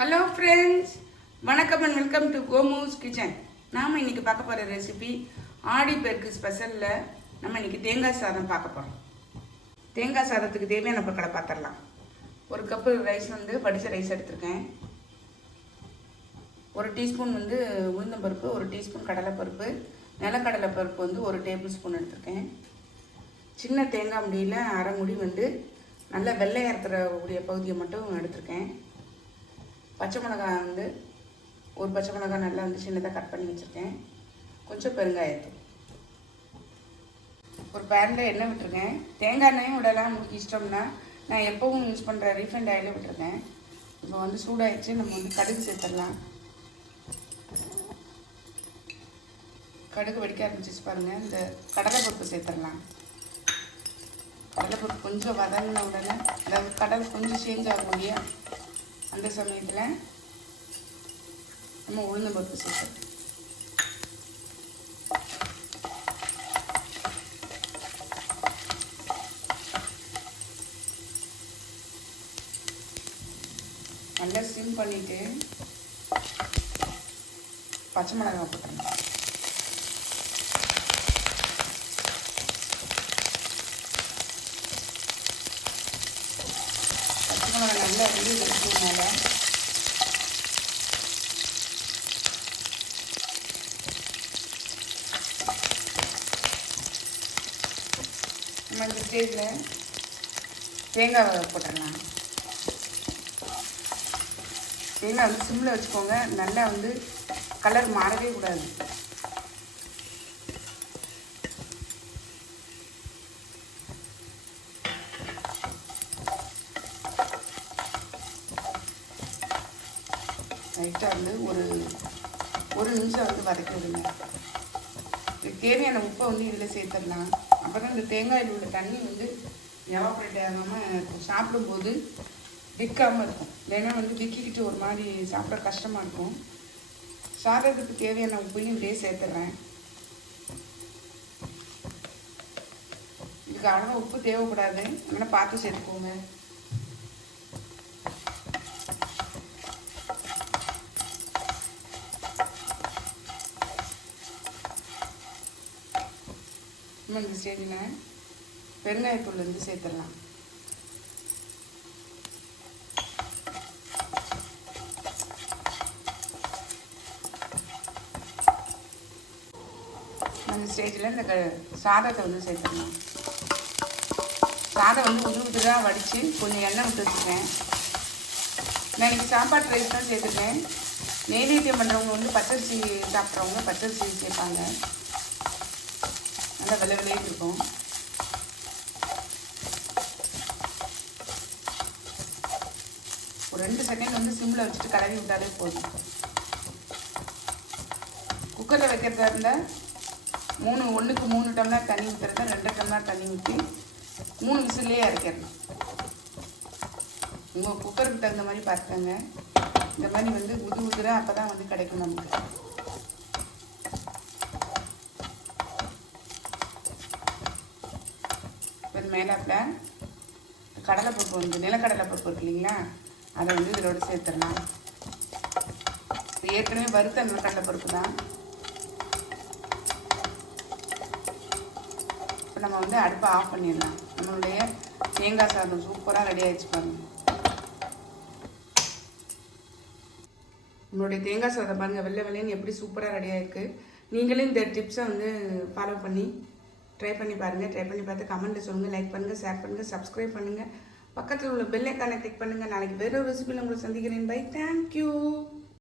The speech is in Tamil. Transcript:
ஹலோ ஃப்ரெண்ட்ஸ், வணக்கம் அண்ட் வெல்கம் டு கோமூஸ் கிச்சன். நாம் இன்றைக்கி பார்க்க போகிற ரெசிபி ஆடி பெருக்கு ஸ்பெஷலில் நம்ம இன்றைக்கி தேங்காய் சாதம் பார்க்க போகிறோம். தேங்காய் சாதத்துக்கு தேவையான பொருட்களை பார்த்துடலாம். ஒரு கப்பு ரைஸ் வடித்த ரைஸ் எடுத்திருக்கேன். ஒரு டீஸ்பூன் உளுந்தம்பருப்பு, ஒரு டீஸ்பூன் கடலைப்பருப்பு, நிலக்கடலைப்பருப்பு ஒரு டேபிள் ஸ்பூன் எடுத்திருக்கேன். சின்ன தேங்காய் முடியில் அரை முடி நல்ல வெள்ளை அறுத்துறக்கூடிய பகுதியை மட்டும் எடுத்திருக்கேன். பச்சை மிளகாய் ஒரு பச்சை மிளகாய் நல்லா சின்னதாக கட் பண்ணி வச்சுருக்கேன். கொஞ்சம் பெருங்காயத்தூள். ஒரு பேனில் எண்ணெய் விட்டுருக்கேன். தேங்காய் எண்ணெயும் விடலாம், உங்களுக்கு இஷ்டம்னா. நான் எப்போவும் யூஸ் பண்ணுற ரீஃபைண்ட் ஆயிலே விட்டுருக்கேன். இப்போ சூடாகிடுச்சு. நம்ம கடுகு சேர்த்துடலாம். கடுகு வெடிக்க ஆரம்பிச்சிச்சு பாருங்கள். இந்த கடலைப்பருப்பு சேர்த்துடலாம். கடலைப்பருப்பு கொஞ்சம் வதங்கின உடனே, அதாவது கடலை கொஞ்சம் சேஞ்ச் ஆகும் இல்லையா, அந்த சமயத்தில் நம்ம உளுந்தம்பருப்பு சேர்க்கணும். நல்லா சிம் பண்ணிவிட்டு பச்சை மிளகாய் போட்டுறணும். பச்சை மிளகாய் நல்லா வெடிக்கிறதுனால நம்ம இந்த ஸ்டேஜில் தேங்காய் போட்டுடலாம். தேங்காய் சிம்மில் வச்சுக்கோங்க. நல்லா கலர் மாறவே கூடாது. லைட்டாக ஒரு நிமிஷம் வதக்கி விடுங்க. இதுக்கு தேவையான உப்பை இதில் சேர்த்துடலாம். அப்போ தான் இந்த தேங்காயில் உள்ள தண்ணி எவாப்ரேட் ஆகாமல் சாப்பிடும்போது விற்காமல் இருக்கும். இல்லைன்னா விற்கிக்கிட்டு ஒரு மாதிரி சாப்பிட கஷ்டமாக இருக்கும். சாதத்துக்கு தேவையான உப்பையும் இப்படியே சேர்த்துடுறேன். இதுக்கு அளவு உப்பு தேவைப்படாது, அதனால் பார்த்து சேர்த்துக்கோங்க. இந்த ஸ்டேஜில் பெருங்காயத்தூள் சேர்த்துடலாம். அந்த ஸ்டேஜில் இந்த சாதத்தை சேர்த்துடலாம். சாதம் உதுதான் வடித்து கொஞ்சம் எண்ணெய் விட்டு வச்சுருக்கேன். நான் இன்றைக்கி சாப்பாட்டு ரைஸ் தான் சேர்த்துருக்கேன். நெய்வேத்தியம் பண்ணுறவங்க பச்சரிசி சாப்பிட்றவங்க பச்சரிசி சேர்ப்பாங்க. நல்லா வெள்ளை வெள்ளையும் இருக்கும். ஒரு 2 செகண்ட் சிம்மில் வச்சுட்டு கலவி விட்டாலே போதும். குக்கரில் வைக்கிறதா இருந்தால் 1க்கு 3 டம்ளர் தண்ணி ஊற்றுறதா 2 டம்ளர் தண்ணி ஊற்றி 3 விசிலே இறக்கிடணும். உங்கள் குக்கருக்கு தகுந்த மாதிரி பார்த்துக்கங்க. இந்த மாதிரி உதுதான் அப்போ தான் கிடைக்கும் நமக்கு. மேலாப்பில் கடலைப்பருப்பு நிலக்கடலைப்பருப்பு இருக்கு இல்லைங்களா, அதை இதோட சேர்த்துடலாம். ஏற்கனவே வறுத்த நிலக்கடலைப்பருப்பு தான். இப்போ நம்ம அடுப்பை ஆஃப் பண்ணிடலாம். நம்மளுடைய தேங்காய் சாதம் சூப்பராக ரெடி ஆகிடுச்சு பாருங்கள். நம்மளுடைய தேங்காய் சாதம் பாருங்கள், வெள்ளை வெள்ளைன்னு எப்படி சூப்பராக ரெடி ஆகிருக்கு. நீங்களும் இந்த டிப்ஸை ஃபாலோ பண்ணி ட்ரை பண்ணி பாருங்கள். ட்ரை பண்ணி பார்த்து கமெண்ட்டில் சொல்லுங்கள். லைக் பண்ணுங்கள், ஷேர் பண்ணுங்கள், சப்ஸ்கிரைப் பண்ணுங்கள். பக்கத்தில் உள்ள பெல் ஐக்கானை கிளிக் பண்ணுங்கள். நாளைக்கு வேறு ஒரு ரெசிபியில் உங்களை சந்திக்கிறேன். பை. தேங்க்யூ.